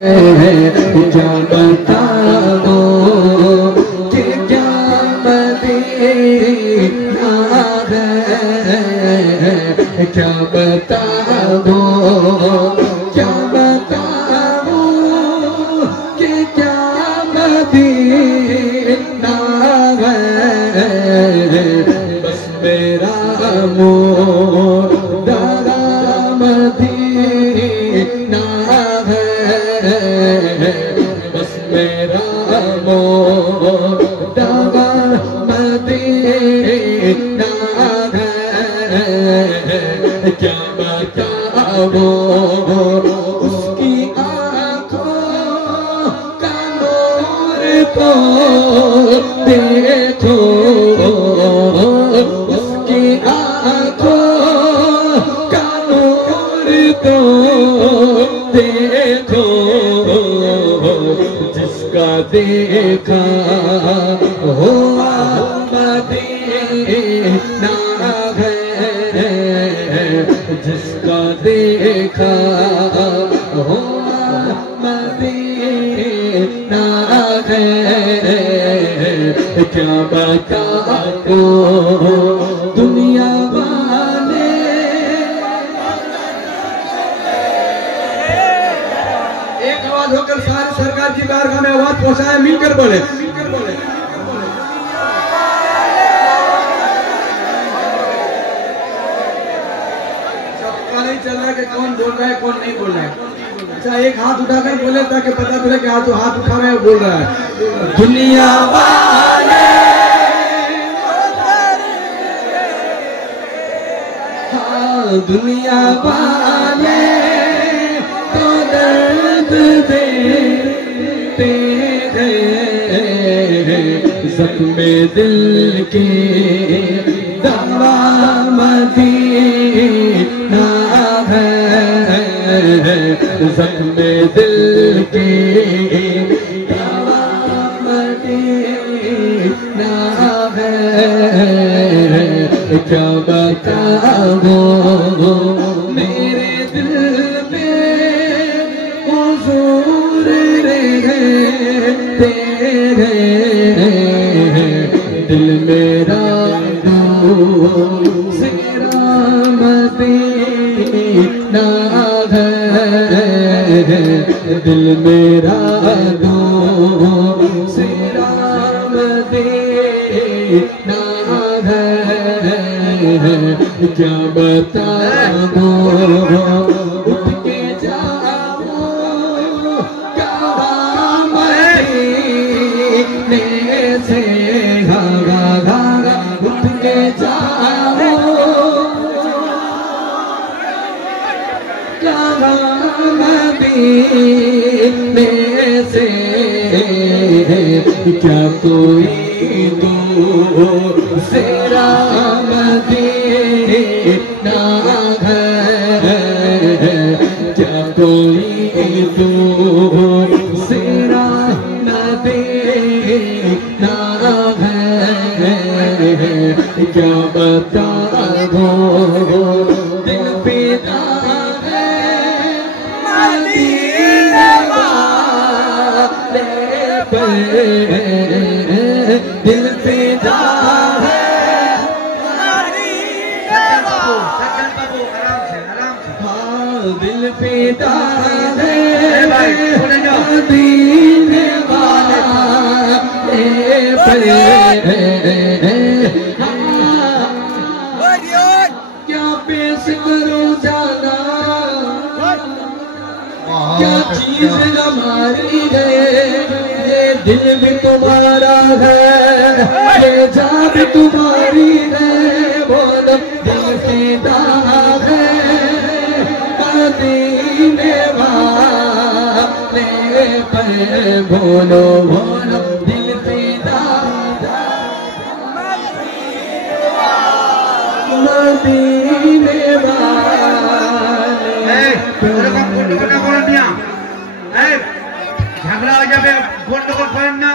क्या बताओ कि क्या मदीना है, क्या बताओ क्या बताओ कि क्या मदीना है। बस मेरा मोरा मदीना है, बस मेरा मोरा मदीना है। क्या बताओ उसकी आँखों का नूर तो देखो, उसकी आँखों का नूर तो देखो। जिसका देखा हुआ मदीना है, जिसका देखा हुआ मदीना है। क्या बताओ दुनिया वाले एक आवाज होकर सारी सरकार की बारगाह में आवाज पहुंचाए, मिलकर बोले, मिलकर बोले। सबका नहीं चल रहा कि कौन बोल रहा है कौन नहीं बोल रहा है। अच्छा एक हाथ उठाकर बोले ताकि पता चले कि हाथ उठा रहे हैं बोल रहा है। दुनिया वाले हाँ, दुनिया वाले तो दर्द देते हैं, ज़ख्मे दिल की दवा मदीना है, ज़ख्मे दिल की दवा मदीना है। क्या बताओ मेरे दिल में हुजूर रहते हैं, दिल मेरा दूसरा मदीना है, दिल मेरा दूसरा मदीना है। क्या बताओ उठ के जाओ कहाँ मदीने से, उठ के जाओ कहाँ मदीने से। क्या कोई दूसरा मदीना है, क्या कोई दूसरा मदीना है। क्या बताओ दिल फिदा है मदीने वाले पर, दिल फिदा है हाँ, दिल फिदा है मदीने वाले पर। क्या पेश करूं जाना क्या चीज हमारी है, ये दिल भी तुम्हारा है, ये जान भी तुम्हारी है। बोलो दिल फिदा है मदीने वाले पर, बोलो बोलो दिल फिदा मदीने वाले। ঝাগড়া হয়ে যাবে, গন্ডগোল করেন না।